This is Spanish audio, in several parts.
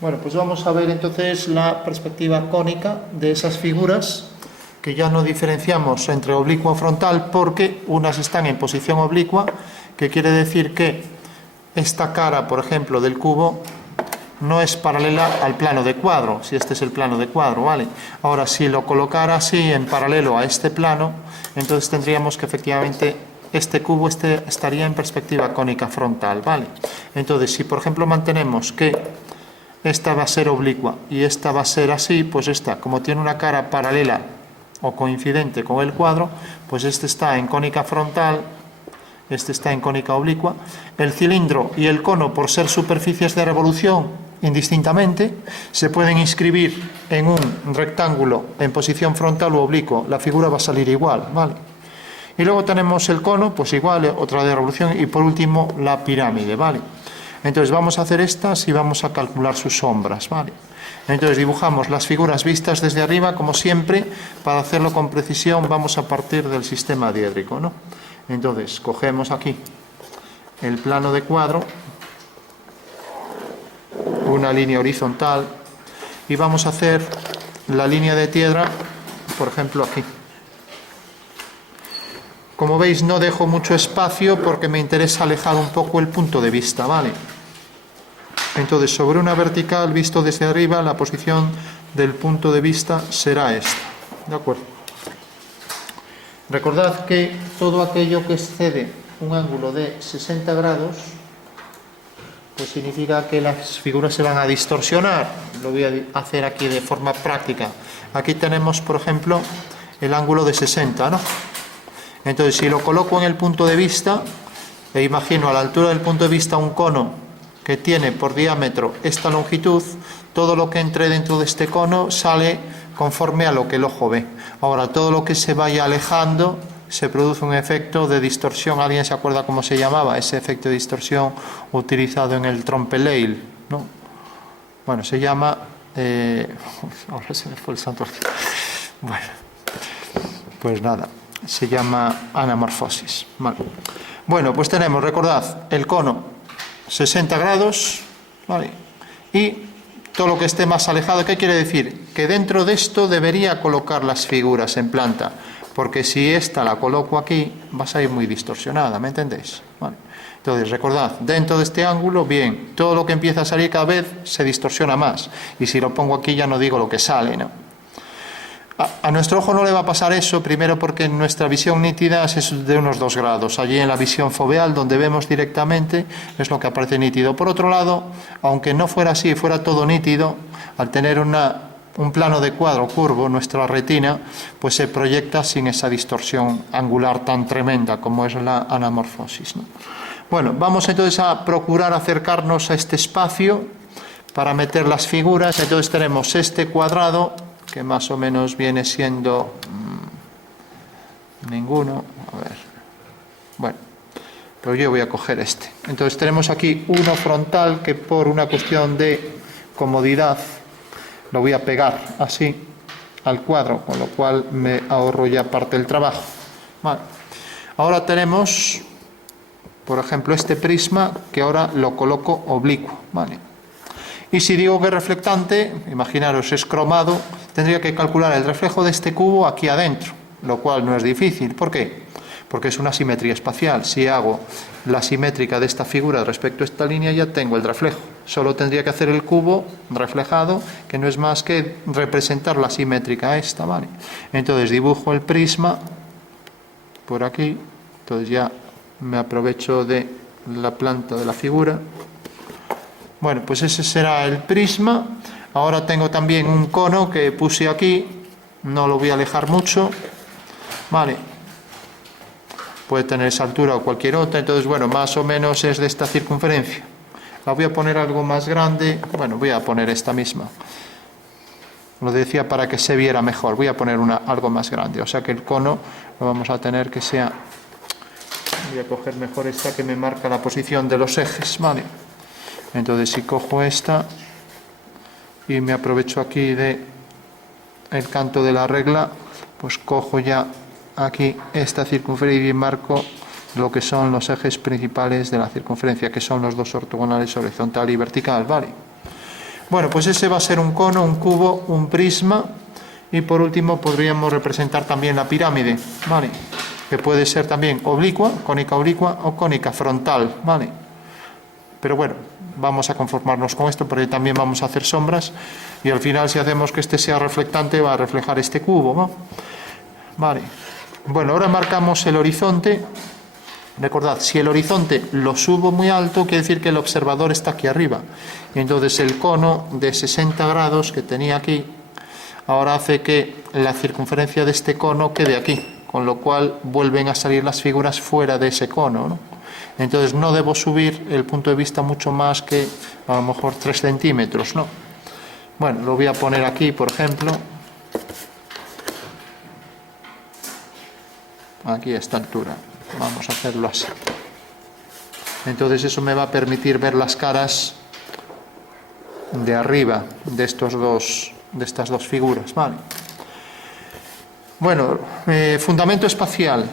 Bueno, pues vamos a ver entonces la perspectiva cónica de esas figuras, que ya no diferenciamos entre oblicua o frontal porque unas están en posición oblicua, que quiere decir que esta cara, por ejemplo, del cubo no es paralela al plano de cuadro, si este es el plano de cuadro, ¿vale? Ahora, si lo colocara así en paralelo a este plano, entonces tendríamos que efectivamente este cubo estaría en perspectiva cónica frontal, ¿vale? Entonces, si por ejemplo mantenemos que esta va a ser oblicua y esta va a ser así, pues esta, como tiene una cara paralela o coincidente con el cuadro, pues este está en cónica frontal, este está en cónica oblicua. El cilindro y el cono, por ser superficies de revolución indistintamente, se pueden inscribir en un rectángulo en posición frontal o oblicuo, la figura va a salir igual, ¿vale? Y luego tenemos el cono, pues igual, otra de revolución, y por último la pirámide, ¿vale? Entonces vamos a hacer estas y vamos a calcular sus sombras, ¿vale? Entonces dibujamos las figuras vistas desde arriba, como siempre. Para hacerlo con precisión vamos a partir del sistema diédrico, ¿no? Entonces cogemos aquí el plano de cuadro, una línea horizontal, y vamos a hacer la línea de tierra, por ejemplo aquí. Como veis, no dejo mucho espacio porque me interesa alejar un poco el punto de vista, ¿vale? Entonces, sobre una vertical, visto desde arriba, la posición del punto de vista será esta, ¿de acuerdo? Recordad que todo aquello que excede un ángulo de 60 grados, pues significa que las figuras se van a distorsionar. Lo voy a hacer aquí de forma práctica. Aquí tenemos, por ejemplo, el ángulo de 60, ¿no? Entonces, si lo coloco en el punto de vista, e imagino a la altura del punto de vista un cono que tiene por diámetro esta longitud, todo lo que entre dentro de este cono sale conforme a lo que el ojo ve. Ahora, todo lo que se vaya alejando, se produce un efecto de distorsión. ¿Alguien se acuerda cómo se llamaba ese efecto de distorsión utilizado en el Trompe-l'œil, ¿no? Bueno, se llama... ahora se me fue el santo. Bueno, pues nada, se llama anamorfosis. Vale. Bueno, pues tenemos, recordad, el cono 60 grados, ¿vale? Y todo lo que esté más alejado. ¿Qué quiere decir? Que dentro de esto debería colocar las figuras en planta, porque si esta la coloco aquí, va a salir muy distorsionada, ¿me entendéis? Vale. Entonces, recordad, dentro de este ángulo, bien, todo lo que empieza a salir cada vez se distorsiona más, y si lo pongo aquí ya no digo lo que sale, ¿no? A nuestro ojo no le va a pasar eso, primero porque nuestra visión nítida es de unos 2 grados. Allí en la visión foveal, donde vemos directamente, es lo que aparece nítido. Por otro lado, aunque no fuera así, fuera todo nítido, al tener un plano de cuadro curvo, nuestra retina, pues se proyecta sin esa distorsión angular tan tremenda como es la anamorfosis, ¿no? Bueno, vamos entonces a procurar acercarnos a este espacio para meter las figuras. Entonces tenemos este cuadrado, que más o menos viene siendo ninguno, a ver, bueno, pero yo voy a coger este. Entonces tenemos aquí uno frontal que por una cuestión de comodidad lo voy a pegar así al cuadro, con lo cual me ahorro ya parte del trabajo. Vale. Ahora tenemos, por ejemplo, este prisma que ahora lo coloco oblicuo, ¿vale? Y si digo que es reflectante, imaginaros, es cromado, tendría que calcular el reflejo de este cubo aquí adentro, lo cual no es difícil. ¿Por qué? Porque es una simetría espacial. Si hago la simétrica de esta figura respecto a esta línea, ya tengo el reflejo. Solo tendría que hacer el cubo reflejado, que no es más que representar la simétrica esta, ¿vale? Entonces dibujo el prisma por aquí, entonces ya me aprovecho de la planta de la figura. Bueno, pues ese será el prisma. Ahora tengo también un cono que puse aquí, no lo voy a alejar mucho, vale, puede tener esa altura o cualquier otra. Entonces, bueno, más o menos es de esta circunferencia. La voy a poner algo más grande, bueno, voy a poner esta misma, lo decía para que se viera mejor, voy a poner algo más grande, o sea que el cono lo vamos a tener que sea, voy a coger mejor esta que me marca la posición de los ejes, vale. Entonces, si cojo esta y me aprovecho aquí de el canto de la regla, pues cojo ya aquí esta circunferencia y marco lo que son los ejes principales de la circunferencia, que son los dos ortogonales horizontal y vertical, ¿vale? Bueno, pues ese va a ser un cono, un cubo, un prisma, y por último podríamos representar también la pirámide, ¿vale? Que puede ser también oblicua, cónica oblicua o cónica frontal, ¿vale? Pero bueno, vamos a conformarnos con esto porque también vamos a hacer sombras y al final si hacemos que este sea reflectante va a reflejar este cubo, ¿no? Vale. Bueno, ahora marcamos el horizonte. Recordad, si el horizonte lo subo muy alto, quiere decir que el observador está aquí arriba. Y entonces el cono de 60 grados que tenía aquí, ahora hace que la circunferencia de este cono quede aquí, con lo cual vuelven a salir las figuras fuera de ese cono, ¿no? Entonces no debo subir el punto de vista mucho más que a lo mejor 3 centímetros, ¿no? Bueno, lo voy a poner aquí, por ejemplo. Aquí a esta altura. Vamos a hacerlo así. Entonces eso me va a permitir ver las caras de arriba de estas dos figuras, ¿vale? Bueno, fundamento espacial,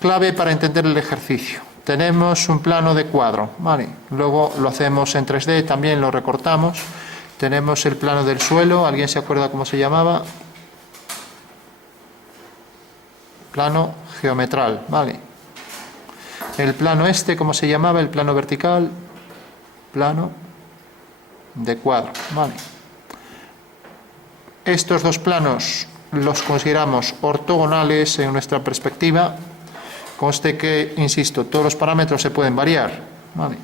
clave para entender el ejercicio. Tenemos un plano de cuadro, ¿vale? Luego lo hacemos en 3D, también lo recortamos. Tenemos el plano del suelo, ¿alguien se acuerda cómo se llamaba? Plano geometral, ¿vale? El plano este, ¿cómo se llamaba? El plano vertical, plano de cuadro, ¿vale? Estos dos planos los consideramos ortogonales en nuestra perspectiva. Conste que, insisto, todos los parámetros se pueden variar, ¿vale?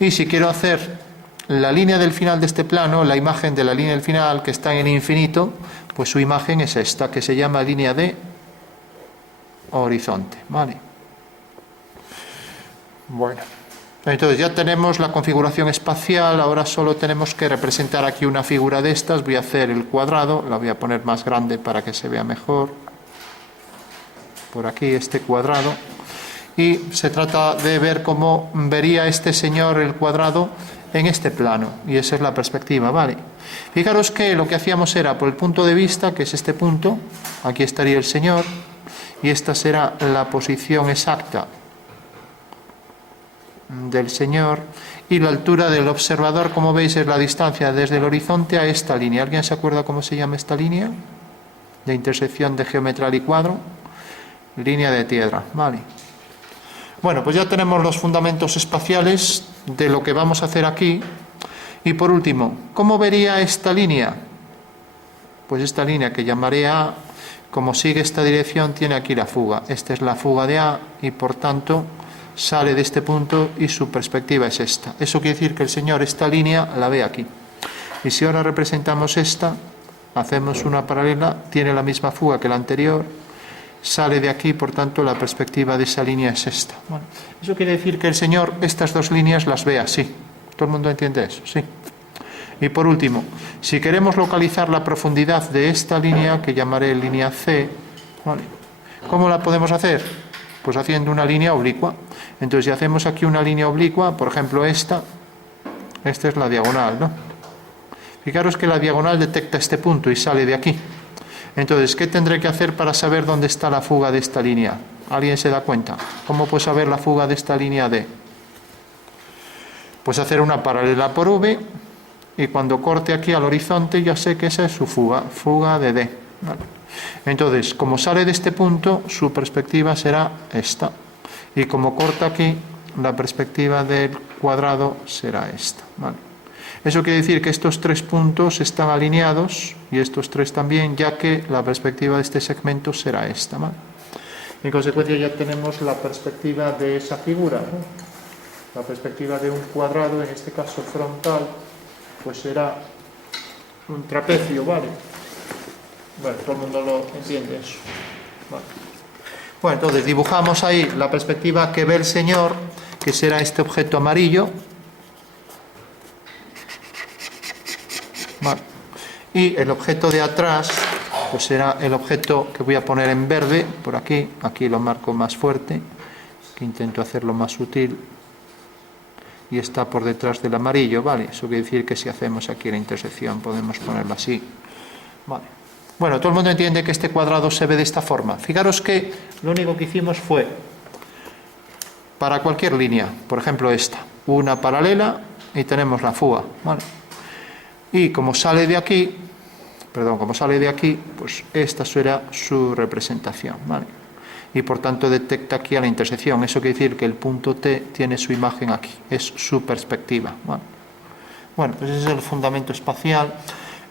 Y si quiero hacer la línea del final de este plano, la imagen de la línea del final que está en el infinito, pues su imagen es esta, que se llama línea de horizonte, ¿vale? Bueno, entonces ya tenemos la configuración espacial, ahora solo tenemos que representar aquí una figura de estas. Voy a hacer el cuadrado, la voy a poner más grande para que se vea mejor. Por aquí este cuadrado. Y se trata de ver cómo vería este señor el cuadrado en este plano. Y esa es la perspectiva, ¿vale? Fijaros que lo que hacíamos era, por el punto de vista, que es este punto, aquí estaría el señor, y esta será la posición exacta del señor, y la altura del observador, como veis, es la distancia desde el horizonte a esta línea. ¿Alguien se acuerda cómo se llama esta línea? De intersección de geometral y cuadro. Línea de tierra, ¿vale? Bueno, pues ya tenemos los fundamentos espaciales de lo que vamos a hacer aquí. Y por último, ¿cómo vería esta línea? Pues esta línea que llamaré A, como sigue esta dirección, tiene aquí la fuga. Esta es la fuga de A y por tanto sale de este punto y su perspectiva es esta. Eso quiere decir que el señor esta línea la ve aquí. Y si ahora representamos esta, hacemos una paralela, tiene la misma fuga que la anterior, sale de aquí, por tanto la perspectiva de esa línea es esta. Bueno, eso quiere decir que el señor estas dos líneas las ve así. ¿Todo el mundo entiende eso? Sí. Y por último, si queremos localizar la profundidad de esta línea, que llamaré línea C, ¿vale? ¿Cómo la podemos hacer? Pues haciendo una línea oblicua. Entonces, si hacemos aquí una línea oblicua, por ejemplo esta es la diagonal, ¿no? Fijaros que la diagonal detecta este punto y sale de aquí. Entonces, ¿qué tendré que hacer para saber dónde está la fuga de esta línea? ¿Alguien se da cuenta? ¿Cómo puedo saber la fuga de esta línea D? Pues hacer una paralela por V, y cuando corte aquí al horizonte ya sé que esa es su fuga, fuga de D. ¿Vale? Entonces, como sale de este punto, su perspectiva será esta. Y como corta aquí, la perspectiva del cuadrado será esta. ¿Vale? Eso quiere decir que estos tres puntos están alineados, y estos tres también, ya que la perspectiva de este segmento será esta, ¿vale? En consecuencia ya tenemos la perspectiva de esa figura, ¿no? La perspectiva de un cuadrado, en este caso frontal, pues será un trapecio, ¿vale? Bueno, todo el mundo lo entiende eso. Vale. Bueno, entonces dibujamos ahí la perspectiva que ve el señor, que será este objeto amarillo. Vale. Y el objeto de atrás, pues será el objeto que voy a poner en verde, por aquí. Aquí lo marco más fuerte, que intento hacerlo más sutil. Y está por detrás del amarillo, ¿vale? Eso quiere decir que si hacemos aquí la intersección podemos ponerlo así. Vale. Bueno, todo el mundo entiende que este cuadrado se ve de esta forma. Fijaros que lo único que hicimos fue, para cualquier línea, por ejemplo esta, una paralela y tenemos la fuga, ¿vale? Y como sale de aquí, pues esta será su representación, ¿vale? Y por tanto detecta aquí a la intersección. Eso quiere decir que el punto T tiene su imagen aquí, es su perspectiva, ¿vale? Bueno, pues ese es el fundamento espacial.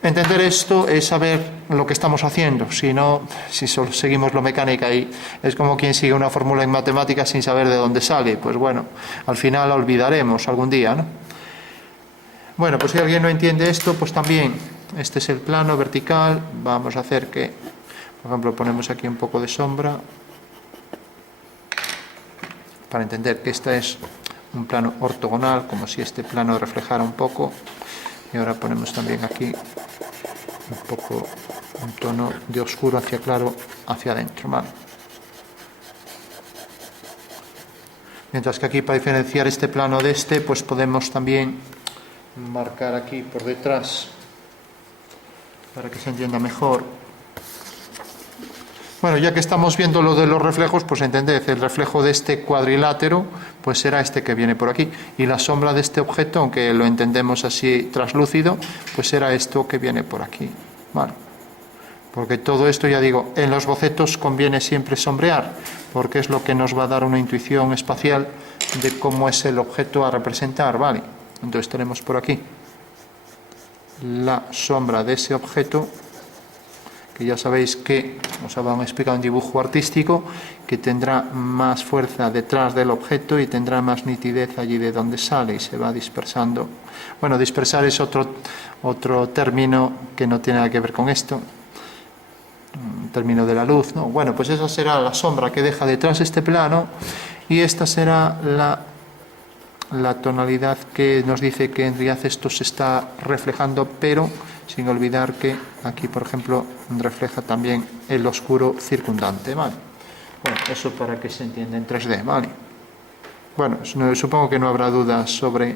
Entender esto es saber lo que estamos haciendo. Si no, si solo seguimos lo mecánica y es como quien sigue una fórmula en matemáticas sin saber de dónde sale, pues bueno, al final la olvidaremos algún día, ¿no? Bueno, pues si alguien no entiende esto, pues también este es el plano vertical. Vamos a hacer que, por ejemplo, ponemos aquí un poco de sombra para entender que este es un plano ortogonal, como si este plano reflejara un poco. Y ahora ponemos también aquí un poco un tono de oscuro hacia claro hacia adentro, ¿vale? Mientras que aquí, para diferenciar este plano de este, pues podemos también marcar aquí por detrás para que se entienda mejor. Bueno, ya que estamos viendo lo de los reflejos, pues entended, el reflejo de este cuadrilátero pues será este que viene por aquí, y la sombra de este objeto, aunque lo entendemos así traslúcido, pues será esto que viene por aquí, ¿vale? Porque todo esto, ya digo, en los bocetos conviene siempre sombrear, porque es lo que nos va a dar una intuición espacial de cómo es el objeto a representar, ¿vale? Entonces tenemos por aquí la sombra de ese objeto, que ya sabéis que os habían explicado en dibujo artístico, que tendrá más fuerza detrás del objeto y tendrá más nitidez allí de donde sale y se va dispersando. Bueno, dispersar es otro término que no tiene nada que ver con esto, un término de la luz, ¿no? Bueno, pues esa será la sombra que deja detrás este plano, y esta será la tonalidad que nos dice que en realidad esto se está reflejando, pero sin olvidar que aquí, por ejemplo, refleja también el oscuro circundante, ¿vale? Bueno, eso para que se entienda en 3D, ¿vale? Bueno, supongo que no habrá dudas sobre...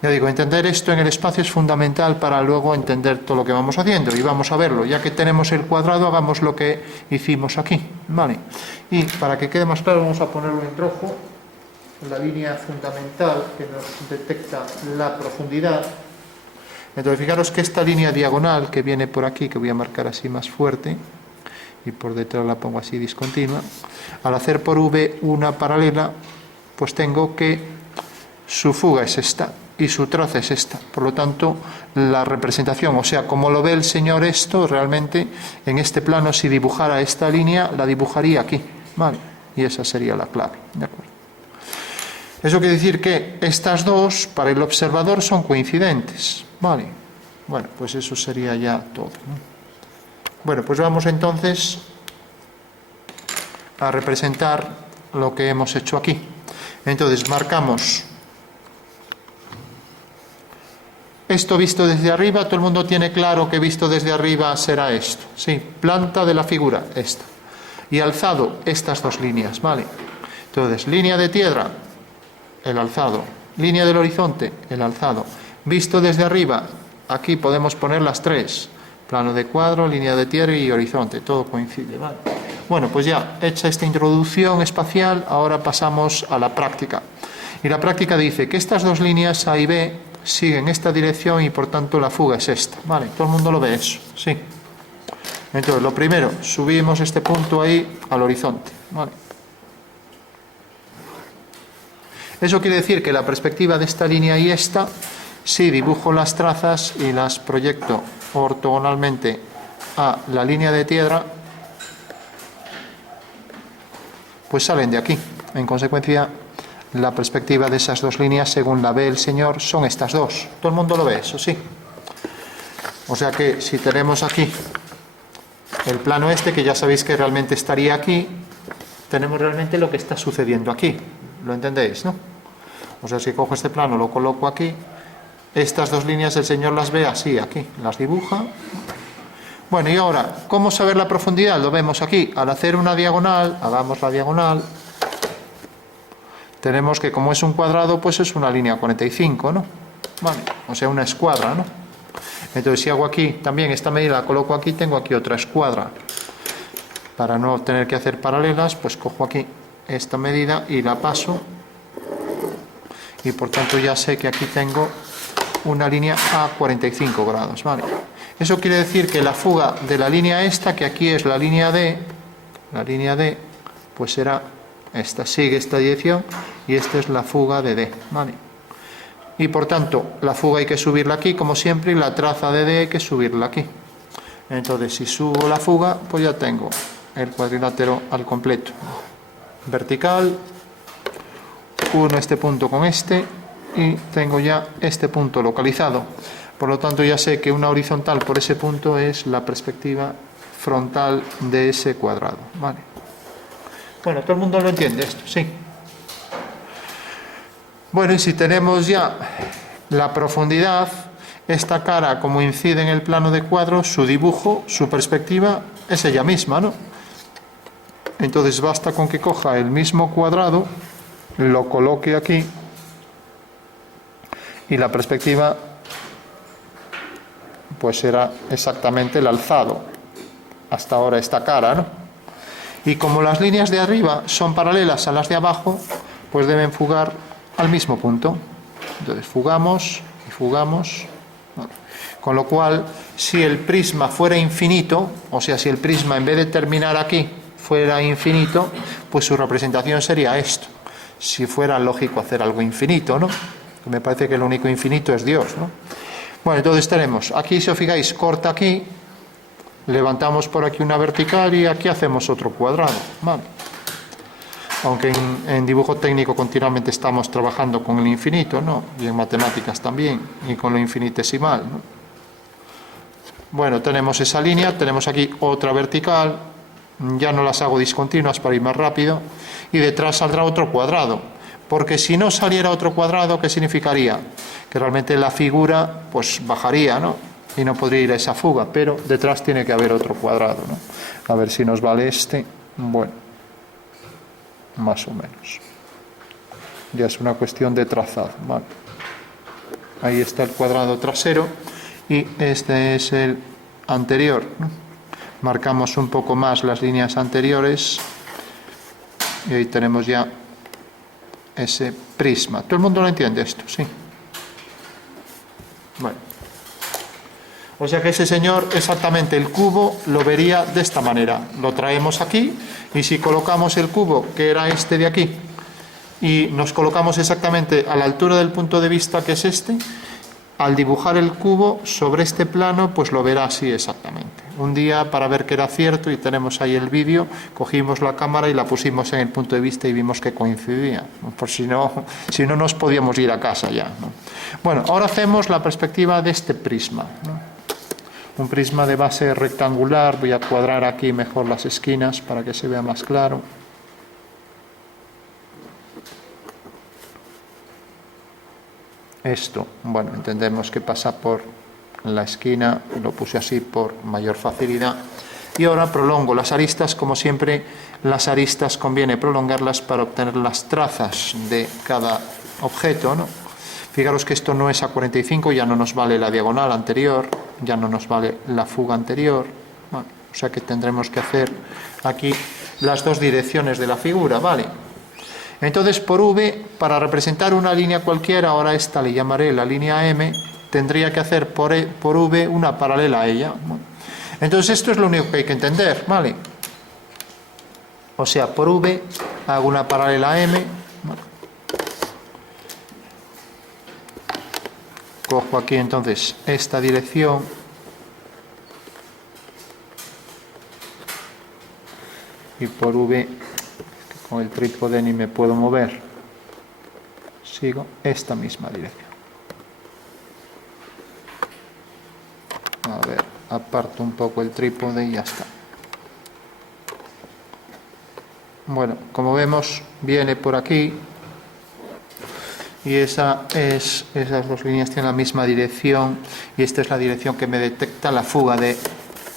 Ya digo, entender esto en el espacio es fundamental para luego entender todo lo que vamos haciendo, y vamos a verlo. Ya que tenemos el cuadrado, hagamos lo que hicimos aquí, ¿vale? Y para que quede más claro, vamos a ponerlo en rojo, la línea fundamental que nos detecta la profundidad. Entonces, fijaros que esta línea diagonal que viene por aquí, que voy a marcar así más fuerte, y por detrás la pongo así discontinua, al hacer por V una paralela, pues tengo que su fuga es esta y su traza es esta. Por lo tanto, la representación, o sea, como lo ve el señor esto, realmente en este plano, si dibujara esta línea, la dibujaría aquí, ¿vale? Y esa sería la clave, ¿de acuerdo? Eso quiere decir que estas dos, para el observador, son coincidentes, ¿vale? Bueno, pues eso sería ya todo, ¿no? Bueno, pues vamos entonces a representar lo que hemos hecho aquí. Entonces, marcamos esto visto desde arriba. Todo el mundo tiene claro que visto desde arriba será esto, sí, planta de la figura, esta, y alzado, estas dos líneas, ¿vale? Entonces, línea de tierra, el alzado, línea del horizonte, el alzado. Visto desde arriba, aquí podemos poner las tres, plano de cuadro, línea de tierra y horizonte, todo coincide, ¿vale? Bueno, pues ya hecha esta introducción espacial, ahora pasamos a la práctica. Y la práctica dice que estas dos líneas A y B siguen esta dirección y por tanto la fuga es esta, ¿vale? Todo el mundo lo ve eso, sí. Entonces, lo primero, subimos este punto ahí al horizonte, ¿vale? Eso quiere decir que la perspectiva de esta línea y esta, si dibujo las trazas y las proyecto ortogonalmente a la línea de tierra, pues salen de aquí. En consecuencia, la perspectiva de esas dos líneas, según la ve el señor, son estas dos. Todo el mundo lo ve, eso sí. O sea que si tenemos aquí el plano este, que ya sabéis que realmente estaría aquí, tenemos realmente lo que está sucediendo aquí. ¿Lo entendéis, no? O sea, si cojo este plano, lo coloco aquí, estas dos líneas el señor las ve así, aquí, las dibuja. Bueno, y ahora, ¿cómo saber la profundidad? Lo vemos aquí. Al hacer una diagonal, hagamos la diagonal, tenemos que, como es un cuadrado, pues es una línea 45, ¿no? Vale, o sea, una escuadra, ¿no? Entonces, si hago aquí, también esta medida la coloco aquí, tengo aquí otra escuadra. Para no tener que hacer paralelas, pues cojo aquí esta medida y la paso. Y por tanto ya sé que aquí tengo una línea a 45 grados, ¿vale? Eso quiere decir que la fuga de la línea esta, que aquí es la línea D, pues será esta, sigue esta dirección, y esta es la fuga de D, ¿vale? Y por tanto, la fuga hay que subirla aquí, como siempre, y la traza de D hay que subirla aquí. Entonces, si subo la fuga, pues ya tengo el cuadrilátero al completo. Vertical, uno este punto con este, y tengo ya este punto localizado. Por lo tanto, ya sé que una horizontal por ese punto es la perspectiva frontal de ese cuadrado, ¿vale? Bueno, ¿todo el mundo lo entiende esto? Sí. Bueno, y si tenemos ya la profundidad, esta cara, como incide en el plano de cuadro, su dibujo, su perspectiva es ella misma, ¿no? Entonces basta con que coja el mismo cuadrado, lo coloque aquí, y la perspectiva pues será exactamente el alzado, hasta ahora esta cara, ¿no? Y como las líneas de arriba son paralelas a las de abajo, pues deben fugar al mismo punto. Entonces fugamos y fugamos. Con lo cual, si el prisma fuera infinito, o sea, si el prisma en vez de terminar aquí fuera infinito, pues su representación sería esto. Si fuera lógico hacer algo infinito, ¿no? Me parece que el único infinito es Dios, ¿no? Bueno, entonces tenemos, aquí si os fijáis, corta aquí, levantamos por aquí una vertical y aquí hacemos otro cuadrado, ¿vale? Aunque en dibujo técnico continuamente estamos trabajando con el infinito, ¿no? Y en matemáticas también, y con lo infinitesimal, ¿no? Bueno, tenemos esa línea, tenemos aquí otra vertical, ya no las hago discontinuas para ir más rápido, y detrás saldrá otro cuadrado, porque si no saliera otro cuadrado, ¿qué significaría? Que realmente la figura pues bajaría, ¿no? Y no podría ir a esa fuga, pero detrás tiene que haber otro cuadrado, ¿no? A ver si nos vale este. Bueno, más o menos. Ya es una cuestión de trazado, ¿vale? Ahí está el cuadrado trasero y este es el anterior, ¿no? Marcamos un poco más las líneas anteriores y ahí tenemos ya ese prisma. ¿Todo el mundo lo entiende esto? Sí. Bueno. O sea que ese señor, exactamente el cubo, lo vería de esta manera. Lo traemos aquí y si colocamos el cubo, que era este de aquí, y nos colocamos exactamente a la altura del punto de vista que es este, al dibujar el cubo sobre este plano, pues lo verá así exactamente. Un día, para ver que era cierto, y tenemos ahí el vídeo, cogimos la cámara y la pusimos en el punto de vista y vimos que coincidía. Por si no nos podíamos ir a casa ya, ¿no? Bueno, ahora hacemos la perspectiva de este prisma, ¿no? Un prisma de base rectangular, voy a cuadrar aquí mejor las esquinas para que se vea más claro. Esto, bueno, entendemos que pasa por la esquina, lo puse así por mayor facilidad. Y ahora prolongo las aristas, como siempre, las aristas conviene prolongarlas para obtener las trazas de cada objeto, ¿no? Fijaros que esto no es a 45, ya no nos vale la diagonal anterior, ya no nos vale la fuga anterior. Bueno, o sea que tendremos que hacer aquí las dos direcciones de la figura, ¿vale? Entonces, por V, para representar una línea cualquiera, ahora esta le llamaré la línea M, tendría que hacer por V una paralela a ella. Bueno, entonces, esto es lo único que hay que entender, ¿vale? O sea, por V hago una paralela a M. ¿Vale? Cojo aquí entonces esta dirección y por V, con el trípode ni me puedo mover, sigo esta misma dirección. A ver, aparto un poco el trípode y ya está. Bueno, como vemos, viene por aquí. Y esas dos líneas tienen la misma dirección y esta es la dirección que me detecta la fuga de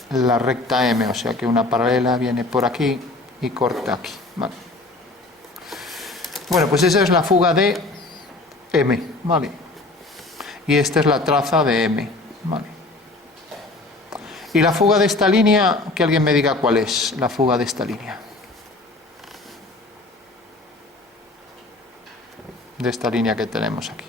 la recta M, o sea que una paralela viene por aquí y corta aquí, ¿vale? Bueno, pues esa es la fuga de M, ¿vale? Y esta es la traza de M, ¿vale? Y la fuga de esta línea, que alguien me diga cuál es la fuga de esta línea. De esta línea que tenemos aquí.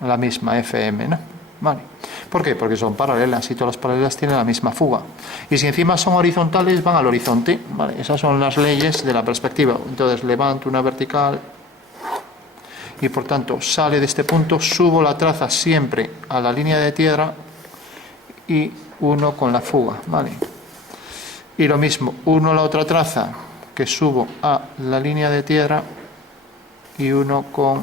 la misma FM, ¿no? Vale. ¿Por qué? Porque son paralelas y todas las paralelas tienen la misma fuga. Y si encima son horizontales, van al horizonte. Vale. Esas son las leyes de la perspectiva. Entonces levanto una vertical y por tanto sale de este punto, subo la traza siempre a la línea de tierra y uno con la fuga. Vale. Y lo mismo, uno la otra traza que subo a la línea de tierra y uno con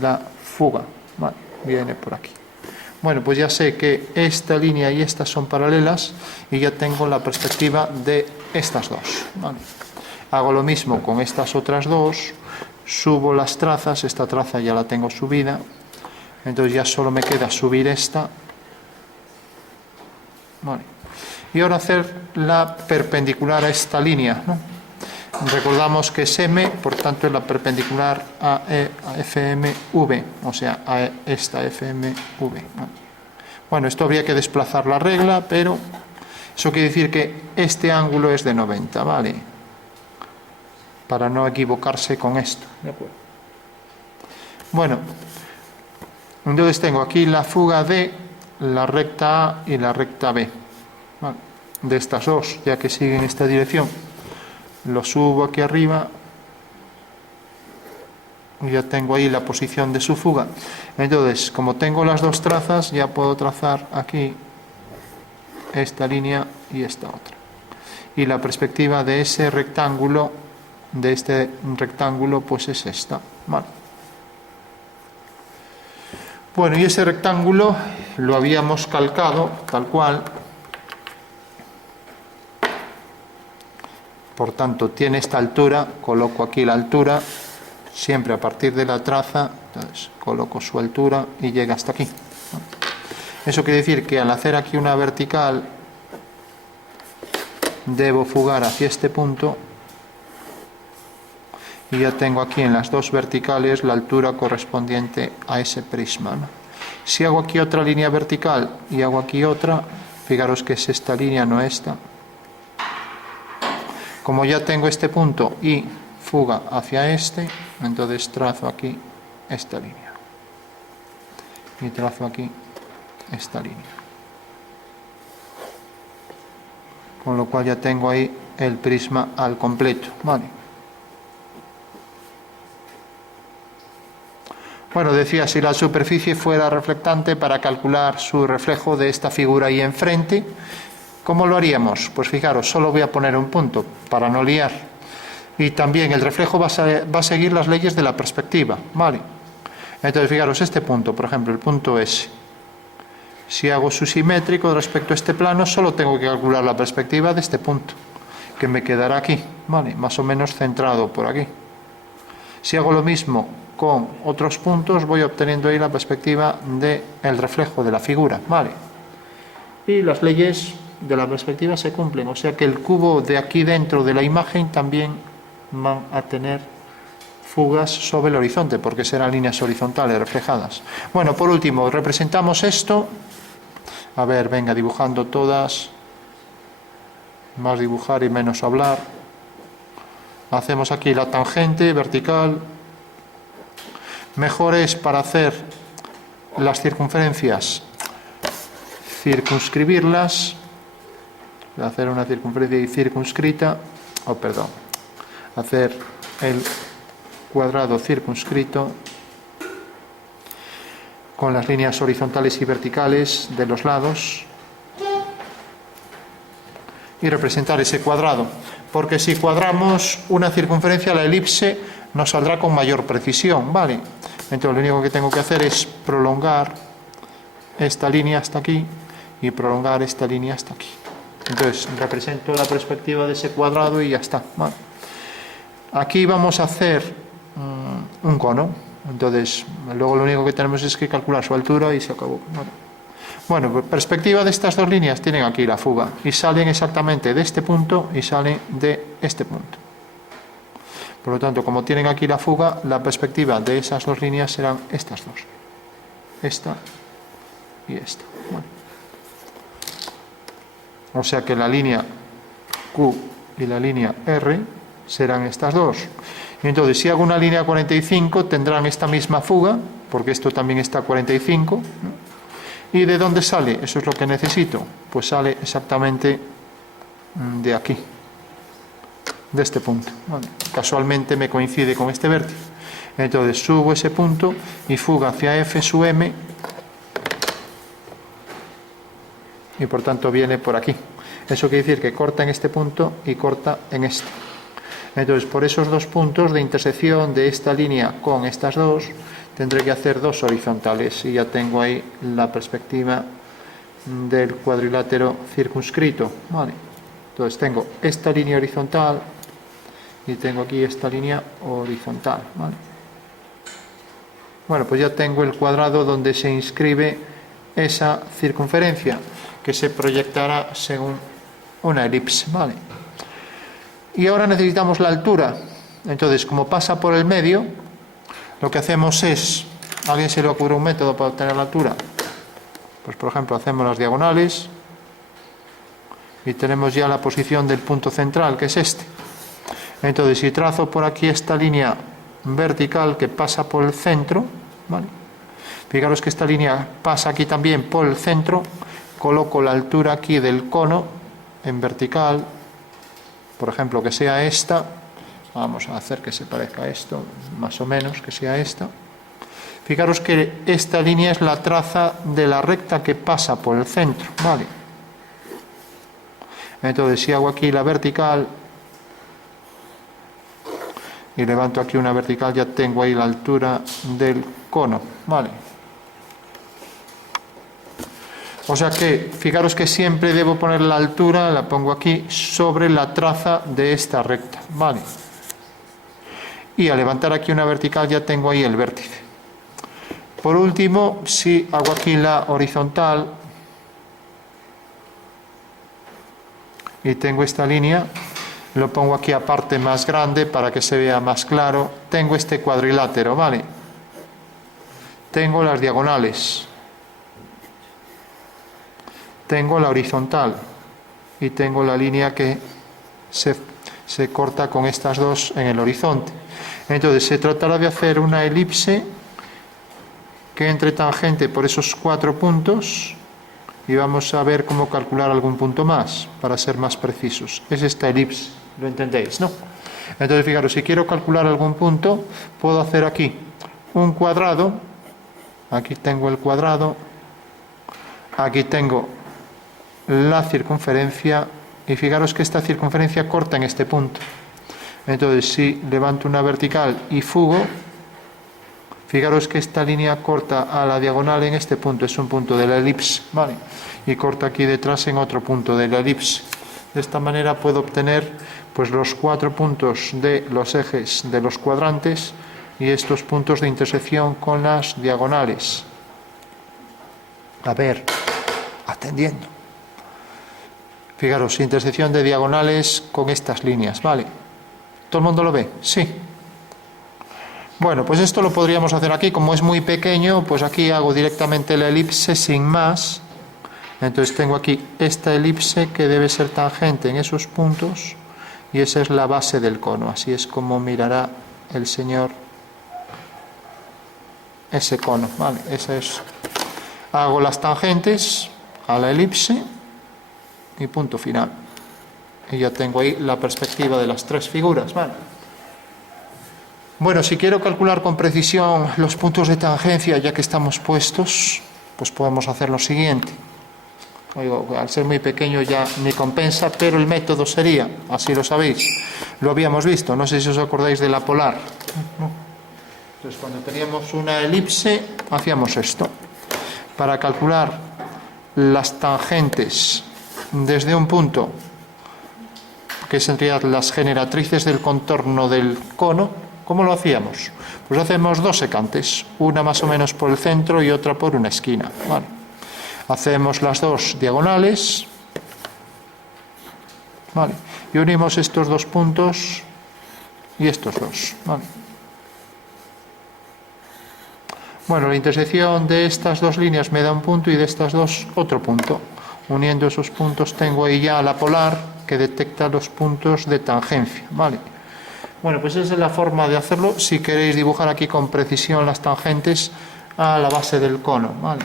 la fuga. Vale. Viene por aquí. Bueno, pues ya sé que esta línea y esta son paralelas y ya tengo la perspectiva de estas dos. Vale. Hago lo mismo con estas otras dos, subo las trazas, esta traza ya la tengo subida, entonces ya solo me queda subir esta. Vale. Y ahora hacer la perpendicular a esta línea, ¿no? Recordamos que es M, por tanto es la perpendicular a FMV, o sea, a esta FMV. Bueno, esto habría que desplazar la regla, pero eso quiere decir que este ángulo es de 90, ¿vale? Para no equivocarse con esto. ¿De acuerdo? Bueno, entonces tengo aquí la fuga de la recta A y la recta B, ¿vale? De estas dos, ya que siguen esta dirección. Lo subo aquí arriba y ya tengo ahí la posición de su fuga. Entonces, como tengo las dos trazas, ya puedo trazar aquí esta línea y esta otra. Y la perspectiva de ese rectángulo, de este rectángulo, pues es esta. Vale. Bueno, y ese rectángulo lo habíamos calcado tal cual. Por tanto, tiene esta altura, coloco aquí la altura, siempre a partir de la traza, entonces coloco su altura y llega hasta aquí. Eso quiere decir que al hacer aquí una vertical, debo fugar hacia este punto y ya tengo aquí en las dos verticales la altura correspondiente a ese prisma, ¿no? Si hago aquí otra línea vertical y hago aquí otra, fijaros que es esta línea, no esta. Como ya tengo este punto y fuga hacia este, entonces trazo aquí esta línea. Y trazo aquí esta línea. Con lo cual ya tengo ahí el prisma al completo. Vale. Bueno, decía, si la superficie fuera reflectante, para calcular su reflejo de esta figura ahí enfrente, ¿cómo lo haríamos? Pues fijaros, solo voy a poner un punto para no liar. Y también el reflejo va a seguir las leyes de la perspectiva, ¿vale? Entonces, fijaros, este punto, por ejemplo, el punto S. Si hago su simétrico respecto a este plano, solo tengo que calcular la perspectiva de este punto, que me quedará aquí, ¿vale? Más o menos centrado por aquí. Si hago lo mismo con otros puntos, voy obteniendo ahí la perspectiva del reflejo de la figura, ¿vale? Y las leyes de la perspectiva se cumplen, o sea que el cubo de aquí dentro de la imagen también van a tener fugas sobre el horizonte, porque serán líneas horizontales reflejadas. Bueno, por último, representamos esto. A ver, venga, dibujando todas. Más dibujar y menos hablar. Hacemos aquí la tangente vertical. Mejor es, para hacer las circunferencias, circunscribirlas. Hacer una circunferencia circunscrita, hacer el cuadrado circunscrito con las líneas horizontales y verticales de los lados y representar ese cuadrado, porque si cuadramos una circunferencia, la elipse nos saldrá con mayor precisión, ¿vale? Entonces lo único que tengo que hacer es prolongar esta línea hasta aquí y prolongar esta línea hasta aquí. Entonces represento la perspectiva de ese cuadrado y ya está, ¿vale? Aquí vamos a hacer un cono, entonces luego lo único que tenemos es que calcular su altura y se acabó, ¿vale? Bueno, pues perspectiva de estas dos líneas tienen aquí la fuga y salen exactamente de este punto y salen de este punto. Por lo tanto, como tienen aquí la fuga, la perspectiva de esas dos líneas serán estas dos, esta y esta, ¿vale? O sea que la línea Q y la línea R serán estas dos. Y entonces, si hago una línea 45, tendrán esta misma fuga, porque esto también está a 45, ¿no? ¿Y de dónde sale? Eso es lo que necesito. Pues sale exactamente de aquí, de este punto. Vale. Casualmente me coincide con este vértice. Entonces subo ese punto y fuga hacia F sub M, y por tanto viene por aquí. Eso quiere decir que corta en este punto y corta en este. Entonces, por esos dos puntos de intersección de esta línea con estas dos, tendré que hacer dos horizontales, y ya tengo ahí la perspectiva del cuadrilátero circunscrito. Vale. Entonces tengo esta línea horizontal y tengo aquí esta línea horizontal. Vale. Bueno, pues ya tengo el cuadrado donde se inscribe esa circunferencia, que se proyectará según una elipse. Vale. Y ahora necesitamos la altura. Entonces, como pasa por el medio, lo que hacemos es, ¿a alguien se le ocurre un método para obtener la altura? Pues por ejemplo, hacemos las diagonales y tenemos ya la posición del punto central, que es este. Entonces, si trazo por aquí esta línea vertical que pasa por el centro, ¿vale? Fijaros que esta línea pasa aquí también por el centro, coloco la altura aquí del cono en vertical, por ejemplo, que sea esta. Vamos a hacer que se parezca a esto, más o menos, que sea esta. Fijaros que esta línea es la traza de la recta que pasa por el centro, ¿vale? Entonces, si hago aquí la vertical y levanto aquí una vertical, ya tengo ahí la altura del cono, ¿vale? O sea que, fijaros que siempre debo poner la altura, la pongo aquí, sobre la traza de esta recta, ¿vale? Y al levantar aquí una vertical ya tengo ahí el vértice. Por último, si hago aquí la horizontal y tengo esta línea, lo pongo aquí a parte más grande para que se vea más claro. Tengo este cuadrilátero, ¿vale? Tengo las diagonales, tengo la horizontal y tengo la línea que se corta con estas dos en el horizonte. Entonces se tratará de hacer una elipse que entre tangente por esos 4 puntos, y vamos a ver cómo calcular algún punto más para ser más precisos. Es esta elipse, ¿lo entendéis, no? Entonces fijaros, si quiero calcular algún punto, puedo hacer aquí un cuadrado. Aquí tengo el cuadrado, aquí tengo la circunferencia, y fijaros que esta circunferencia corta en este punto. Entonces, si levanto una vertical y fugo, fijaros que esta línea corta a la diagonal en este punto, es un punto de la elipse, ¿vale? Y corta aquí detrás en otro punto de la elipse. De esta manera puedo obtener pues los 4 puntos de los ejes de los cuadrantes y estos puntos de intersección con las diagonales. A ver, atendiendo. Fijaros, intersección de diagonales con estas líneas, ¿vale? ¿Todo el mundo lo ve? Sí. Bueno, pues esto lo podríamos hacer aquí. Como es muy pequeño, pues aquí hago directamente la elipse sin más. Entonces tengo aquí esta elipse que debe ser tangente en esos puntos, y esa es la base del cono. Así es como mirará el señor ese cono, ¿vale? Esa es. Hago las tangentes a la elipse y punto final. Y ya tengo ahí la perspectiva de las 3 figuras, ¿vale? Bueno, si quiero calcular con precisión los puntos de tangencia, ya que estamos puestos, pues podemos hacer lo siguiente. Oigo, al ser muy pequeño ya ni compensa, pero el método sería, así lo sabéis, lo habíamos visto, no sé si os acordáis de la polar. Entonces, cuando teníamos una elipse, hacíamos esto. Para calcular las tangentes desde un punto, que serían las generatrices del contorno del cono, ¿cómo lo hacíamos? Pues hacemos 2 secantes, una más o menos por el centro y otra por una esquina, ¿vale? Hacemos las 2 diagonales, ¿vale? Y unimos estos 2 puntos y estos 2, ¿vale? Bueno, la intersección de estas 2 líneas me da un punto y de estas 2 otro punto. Uniendo esos puntos tengo ahí ya la polar que detecta los puntos de tangencia, ¿vale? Bueno, pues esa es la forma de hacerlo. Si queréis dibujar aquí con precisión las tangentes, a la base del cono, ¿vale?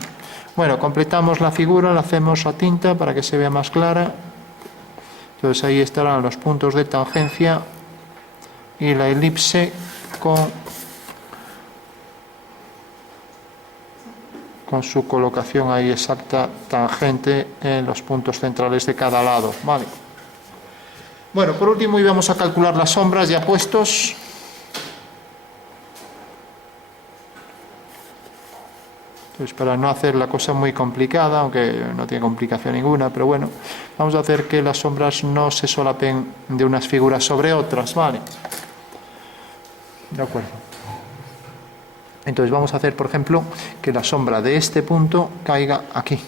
Bueno, completamos la figura, la hacemos a tinta para que se vea más clara. Entonces ahí estarán los puntos de tangencia y la elipse con su colocación ahí exacta, tangente en los puntos centrales de cada lado, ¿vale? Bueno, por último íbamos a calcular las sombras ya puestos. Entonces, para no hacer la cosa muy complicada, aunque no tiene complicación ninguna, pero bueno, vamos a hacer que las sombras no se solapen de unas figuras sobre otras, ¿vale? De acuerdo. Entonces vamos a hacer, por ejemplo, que la sombra de este punto caiga aquí,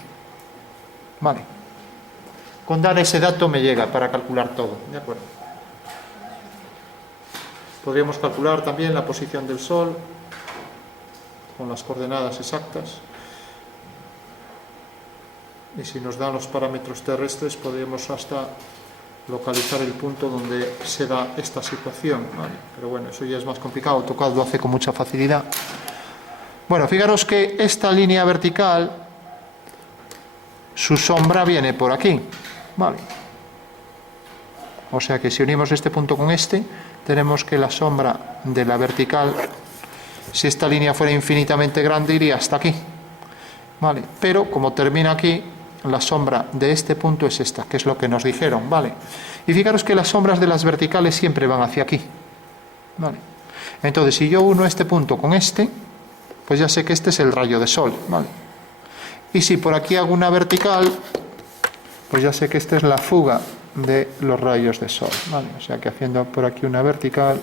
¿vale? Con dar ese dato me llega para calcular todo, ¿de acuerdo? Podríamos calcular también la posición del Sol con las coordenadas exactas, y si nos dan los parámetros terrestres podríamos hasta localizar el punto donde se da esta situación, ¿vale? Pero bueno, eso ya es más complicado, AutoCAD lo hace con mucha facilidad. Bueno, fijaros que esta línea vertical, su sombra viene por aquí, ¿vale? O sea que si unimos este punto con este, tenemos que la sombra de la vertical, si esta línea fuera infinitamente grande, iría hasta aquí, ¿vale? Pero como termina aquí, la sombra de este punto es esta, que es lo que nos dijeron, ¿vale? Y fijaros que las sombras de las verticales siempre van hacia aquí, ¿vale? Entonces, si yo uno este punto con este, pues ya sé que este es el rayo de Sol, ¿vale? Y si por aquí hago una vertical, pues ya sé que esta es la fuga de los rayos de Sol, ¿vale? O sea que haciendo por aquí una vertical.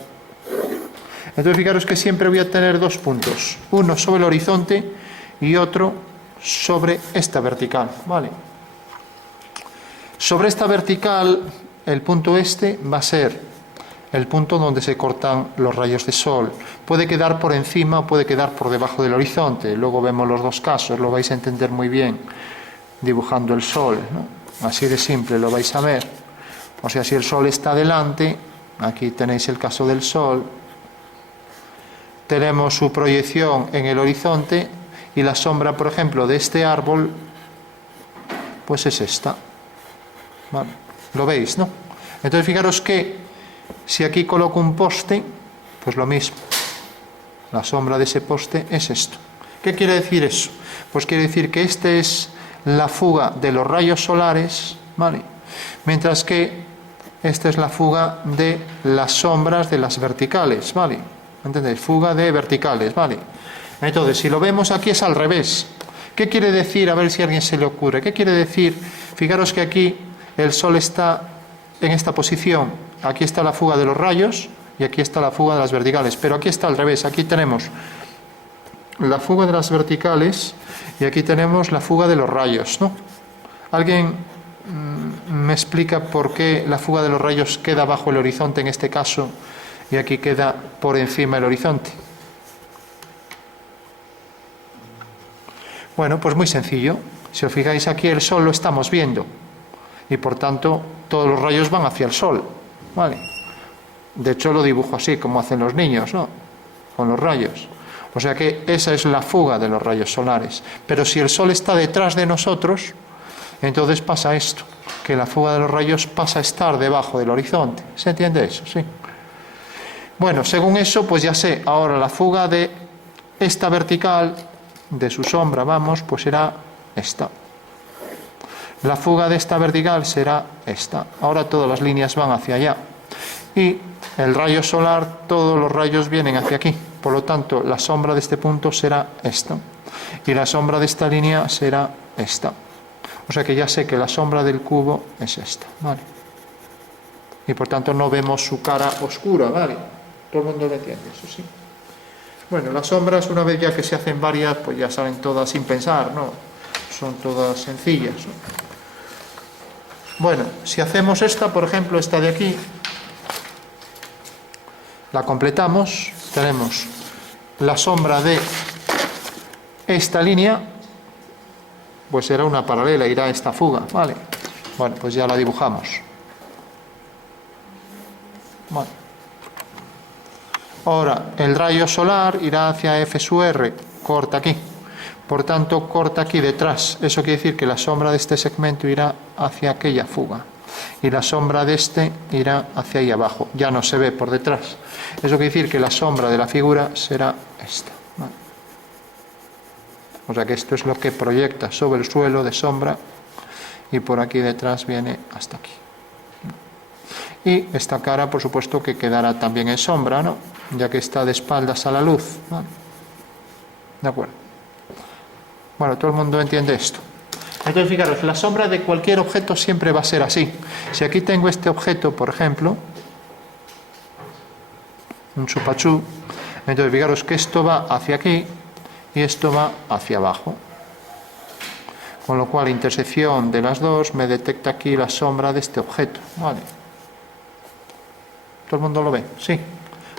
Entonces fijaros que siempre voy a tener dos puntos, uno sobre el horizonte y otro sobre esta vertical, ¿vale? Sobre esta vertical, el punto este va a ser el punto donde se cortan los rayos de Sol. Puede quedar por encima o puede quedar por debajo del horizonte. Luego vemos los dos casos, lo vais a entender muy bien dibujando el Sol, ¿no? Así de simple lo vais a ver. O sea, si el Sol está delante, aquí tenéis el caso del Sol, tenemos su proyección en el horizonte y la sombra, por ejemplo, de este árbol, pues es esta, ¿vale? ¿Lo veis, no? Entonces fijaros que si aquí coloco un poste, pues lo mismo, la sombra de ese poste es esto. ¿Qué quiere decir eso? Pues quiere decir que esta es la fuga de los rayos solares, ¿vale? Mientras que esta es la fuga de las sombras de las verticales, ¿vale? ¿Entendéis? Fuga de verticales, ¿vale? Entonces, si lo vemos aquí es al revés. ¿Qué quiere decir? A ver si a alguien se le ocurre. ¿Qué quiere decir? Fijaros que aquí el Sol está en esta posición. Aquí está la fuga de los rayos y aquí está la fuga de las verticales. Pero aquí está al revés. Aquí tenemos la fuga de las verticales y aquí tenemos la fuga de los rayos, ¿no? ¿Alguien me explica por qué la fuga de los rayos queda bajo el horizonte en este caso y aquí queda por encima del horizonte? Bueno, pues muy sencillo. Si os fijáis aquí el Sol lo estamos viendo y por tanto todos los rayos van hacia el Sol, ¿vale? De hecho lo dibujo así como hacen los niños, ¿no? Con los rayos. O sea que esa es la fuga de los rayos solares. Pero si el Sol está detrás de nosotros, entonces pasa esto, que la fuga de los rayos pasa a estar debajo del horizonte. ¿Se entiende eso? Sí. Bueno, según eso, pues ya sé, ahora la fuga de esta vertical, de su sombra, vamos, pues será esta. La fuga de esta vertical será esta. Ahora todas las líneas van hacia allá. Y el rayo solar, todos los rayos vienen hacia aquí. Por lo tanto, la sombra de este punto será esta. Y la sombra de esta línea será esta. O sea que ya sé que la sombra del cubo es esta, ¿vale? Y por tanto no vemos su cara oscura, ¿vale? Todo el mundo lo entiende, eso sí. Bueno, las sombras, una vez ya que se hacen varias, pues ya salen todas sin pensar, ¿no? Son todas sencillas, ¿no? Bueno, si hacemos esta, por ejemplo, esta de aquí, la completamos, tenemos la sombra de esta línea, pues será una paralela, irá a esta fuga, ¿vale? Bueno, pues ya la dibujamos. Vale. Ahora, el rayo solar irá hacia F sub R, corta aquí. por tanto corta aquí detrás. Eso quiere decir que la sombra de este segmento irá hacia aquella fuga y la sombra de este irá hacia ahí abajo, ya no se ve por detrás. Eso quiere decir que la sombra de la figura será esta, ¿vale? O sea que esto es lo que proyecta sobre el suelo de sombra y por aquí detrás viene hasta aquí. Y esta cara, por supuesto, que quedará también en sombra, ¿no? Ya que está de espaldas a la luz, ¿vale? De acuerdo. Bueno, todo el mundo entiende esto. Entonces, fijaros, la sombra de cualquier objeto siempre va a ser así. Si aquí tengo este objeto, por ejemplo, un chupachú, entonces fijaros que esto va hacia aquí y esto va hacia abajo. Con lo cual, la intersección de las dos me detecta aquí la sombra de este objeto, ¿vale? ¿Todo el mundo lo ve? Sí.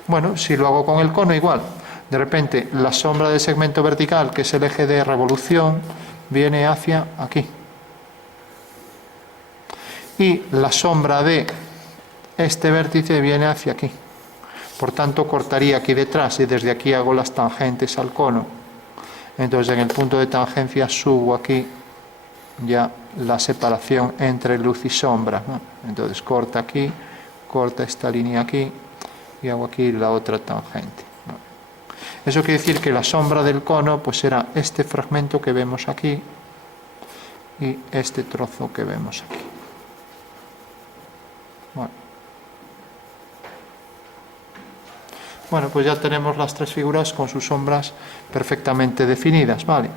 Bueno, si lo hago con el cono, igual. De repente, la sombra del segmento vertical, que es el eje de revolución, viene hacia aquí. Y la sombra de este vértice viene hacia aquí. Por tanto, cortaría aquí detrás y desde aquí hago las tangentes al cono. Entonces, en el punto de tangencia subo aquí ya la separación entre luz y sombra, ¿no? Entonces, corta aquí, corta esta línea aquí y hago aquí la otra tangente. Eso quiere decir que la sombra del cono pues será este fragmento que vemos aquí y este trozo que vemos aquí. Bueno, pues ya tenemos las tres figuras con sus sombras perfectamente definidas, ¿vale?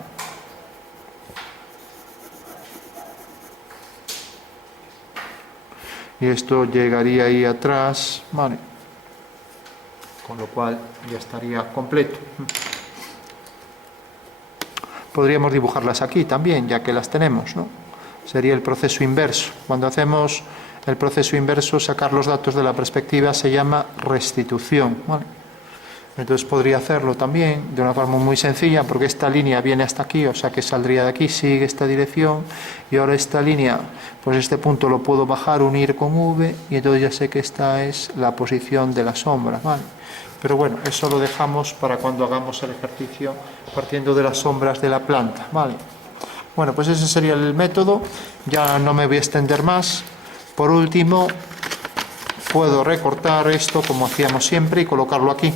Y esto llegaría ahí atrás, ¿vale? Con lo cual ya estaría completo. Podríamos dibujarlas aquí también, ya que las tenemos, ¿no? Sería el proceso inverso. Cuando hacemos el proceso inverso, sacar los datos de la perspectiva se llama restitución, ¿vale? Entonces podría hacerlo también de una forma muy sencilla, porque esta línea viene hasta aquí, o sea que saldría de aquí, sigue esta dirección, y ahora esta línea, pues este punto lo puedo bajar, unir con V, y entonces ya sé que esta es la posición de la sombra, ¿vale? Pero bueno, eso lo dejamos para cuando hagamos el ejercicio partiendo de las sombras de la planta, ¿vale? Bueno, pues ese sería el método, ya no me voy a extender más. Por último, puedo recortar esto como hacíamos siempre y colocarlo aquí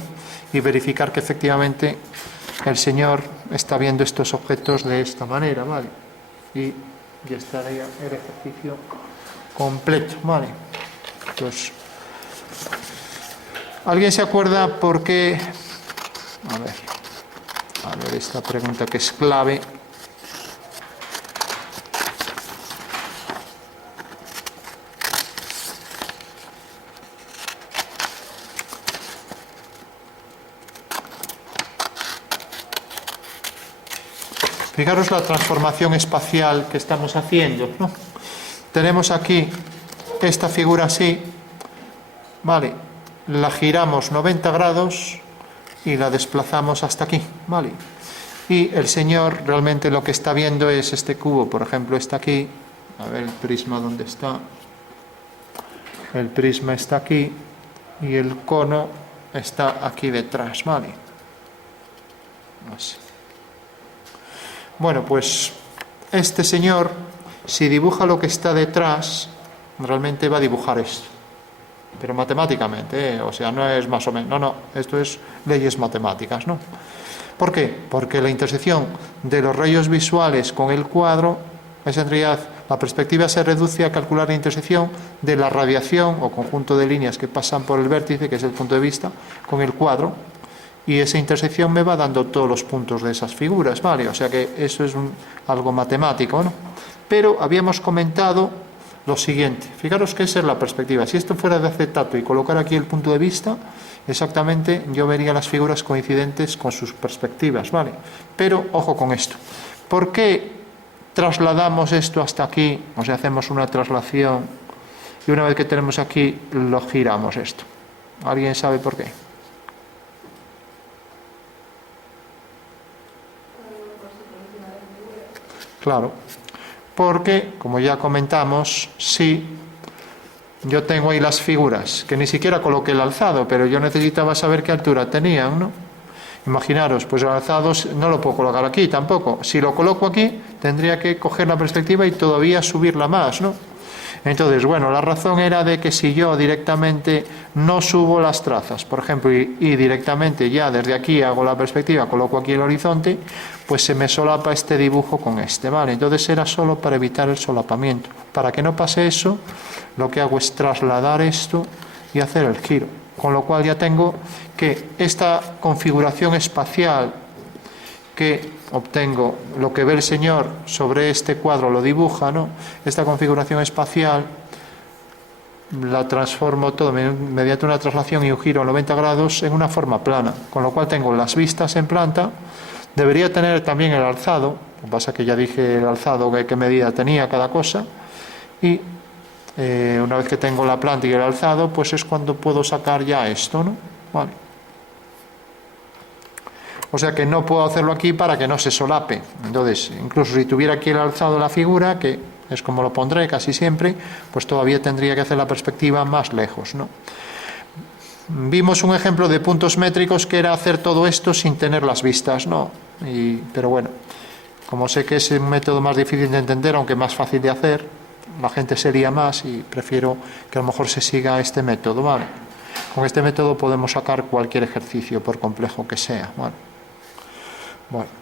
y verificar que efectivamente el señor está viendo estos objetos de esta manera, ¿vale? Y ya estaría el ejercicio completo, ¿vale? Pues, ¿alguien se acuerda por qué? A ver esta pregunta que es clave. Fijaros la transformación espacial que estamos haciendo, ¿no? Tenemos aquí esta figura así, ¿vale? La giramos 90 grados y la desplazamos hasta aquí, ¿vale? Y el señor realmente lo que está viendo es este cubo, por ejemplo, está aquí. A ver el prisma dónde está. El prisma está aquí y el cono está aquí detrás, ¿vale? Así. Bueno, pues este señor, si dibuja lo que está detrás, realmente va a dibujar esto. Pero matemáticamente, ¿eh? O sea, no es más o menos, no, esto es leyes matemáticas, ¿no? ¿Por qué? Porque la intersección de los rayos visuales con el cuadro es en realidad, la perspectiva se reduce a calcular la intersección de la radiación o conjunto de líneas que pasan por el vértice, que es el punto de vista, con el cuadro. Y esa intersección me va dando todos los puntos de esas figuras, ¿vale? O sea que eso es algo matemático, ¿no? Pero habíamos comentado lo siguiente. Fijaros que esa es la perspectiva. Si esto fuera de acetato y colocar aquí el punto de vista, exactamente yo vería las figuras coincidentes con sus perspectivas, ¿vale? Pero ojo con esto. ¿Por qué trasladamos esto hasta aquí? O sea, hacemos una traslación y una vez que tenemos aquí, lo giramos esto. ¿Alguien sabe por qué? Claro, porque, como ya comentamos, si yo tengo ahí las figuras, que ni siquiera coloqué el alzado, pero yo necesitaba saber qué altura tenían, ¿no? Imaginaros, pues el alzado no lo puedo colocar aquí tampoco. Si lo coloco aquí, tendría que coger la perspectiva y todavía subirla más, ¿no? Entonces, bueno, la razón era de que si yo directamente no subo las trazas, por ejemplo, y directamente ya desde aquí hago la perspectiva, coloco aquí el horizonte, pues se me solapa este dibujo con este, ¿vale? Entonces era solo para evitar el solapamiento. Para que no pase eso, lo que hago es trasladar esto y hacer el giro. Con lo cual ya tengo que esta configuración espacial que obtengo, lo que ve el Señor sobre este cuadro lo dibuja, ¿no? Esta configuración espacial la transformo todo mediante una traslación y un giro a 90 grados en una forma plana, con lo cual tengo las vistas en planta. Debería tener también el alzado, lo que pasa es que ya dije el alzado, qué medida tenía cada cosa, y una vez que tengo la planta y el alzado, pues es cuando puedo sacar ya esto, ¿no? Vale. O sea que no puedo hacerlo aquí para que no se solape. Entonces, incluso si tuviera aquí el alzado de la figura, que es como lo pondré casi siempre, pues todavía tendría que hacer la perspectiva más lejos, ¿no? Vimos un ejemplo de puntos métricos que era hacer todo esto sin tener las vistas, ¿no? Pero bueno, como sé que es un método más difícil de entender, aunque más fácil de hacer, la gente sería más y prefiero que a lo mejor se siga este método, ¿vale? Con este método podemos sacar cualquier ejercicio, por complejo que sea, ¿vale? Bueno.